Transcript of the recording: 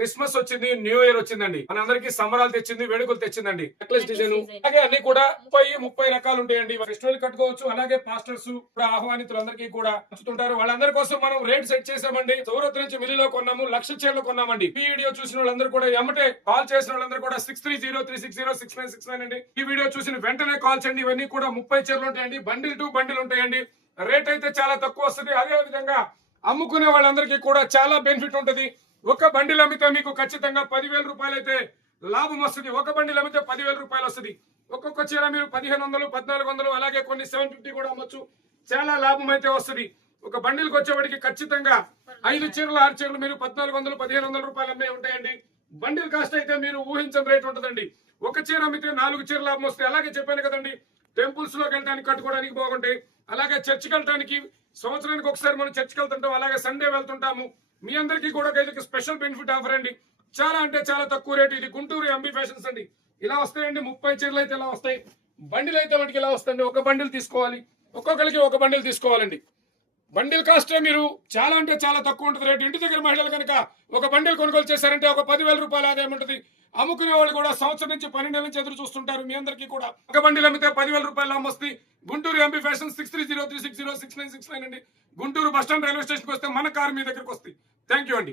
Christmas వచ్చింది, new year వచ్చిందండి. మనందరికీ సంబరాలు తెచ్చింది, వేడుకలు తెచ్చిందండి. నెక్లెస్ డిజైన్ అలాగే అన్ని కూడా 30 రకాలు ఉంటాయండి. ఫెస్టివల్ కట్టుకోవచ్చు. అలాగే పాస్టర్స్ కూడా ఆహ్వానితులందరికీ కూడా పంచుతుంటారు. వాళ్ళందరి కోసం మనం రేట్ సెట్ చేసామండి. సూరత్ నుంచి మిల్లిలో కొన్నాము, 1,00,000 చీరలు కొన్నామండి. ఈ వీడియో చూసిన వాళ్ళందరూ కూడా ఎమ్మటే కాల్ చేసిన వాళ్ళందరూ కూడా 6303606969 అండి. ఈ వీడియో చూసిన వెంటనే కాల్ చేయండి. ఇవన్నీ కూడా 30 చీరలు ఉంటాయండి. బండిల్ టు బండిల్ ఉంటాయండి. రేట్ అయితే చాలా తక్కువ వస్తుంది. అదే విధంగా అమ్ముకునే వాళ్ళందరికీ కూడా చాలా బెనిఫిట్ ఉంటుంది. ఒక బండిల్ అమ్మితే మీకు ఖచ్చితంగా 10,000 రూపాయలు అయితే లాభం వస్తుంది. ఒక బండిల్ అమ్మితే 10,000 రూపాయలు వస్తుంది. ఒక్కొక్క చీర మీరు 1,500 1,400 అలాగే కొన్ని 750 కూడా అమ్మొచ్చు. చాలా లాభం అయితే వస్తుంది. ఒక బండిల్కి వచ్చేవాడికి ఖచ్చితంగా 5 చీరలు 6 చీరలు మీరు 1,400 1,500 రూపాయలు అమ్మే ఉంటాయండి. బండిల్ కాస్ట్ అయితే మీరు ఊహించని రేట్ ఉంటుందండి. ఒక చీర అమ్మితే 4 చీరలు లాభం వస్తాయి. అలాగే చెప్పాను కదండి, టెంపుల్స్ లోకి వెళ్ళడానికి కట్టుకోవడానికి బాగుంటాయి. అలాగే చర్చికి వెళ్ళడానికి సంవత్సరానికి ఒకసారి మనం చర్చికి వెళ్తుంటాం. అలాగే సండే వెళ్తుంటాము. మీ అందరికీ కూడా ఇది స్పెషల్ బెనిఫిట్ ఆఫర్ అండి. చాలా అంటే చాలా తక్కువ రేటు. ఇది గుంటూరు ఎంబీ ఫ్యాషన్స్ అండి. ఇలా వస్తాయండి. 30 చీరలు అయితే ఇలా వస్తాయి. బండిల్ అయితే మనకి ఇలా వస్తాయండి. ఒక బండిల్ తీసుకోవాలి, ఒక్కొక్కరికి ఒక బండిల్ తీసుకోవాలండి. బండిల్ కాస్టే మీరు చాలా అంటే చాలా తక్కువ ఉంటుంది రేటు. ఇంటి దగ్గర మహిళలు కనుక ఒక బండిల్ కొనుగోలు చేశారంటే ఒక 10,000 రూపాయలు ఆదాయం ఉంటుంది. అమ్ముకునే వాళ్ళు కూడా సంవత్సరం నుంచి 12 నెలల నుంచి ఎదురు చూస్తుంటారు. మీ అందరికీ కూడా ఒక బండిల్ అమ్మితే 10,000 రూపాయలు అమ్మొస్తుంది. గుంటూరు ఎంబీ ఫ్యాషన్ 6303606969 అండి. గుంటూరు బస్ స్టాండ్ రైల్వే స్టేషన్కి వస్తే మన కారు మీ దగ్గరకు వస్తుంది. థ్యాంక్ యూ అండి.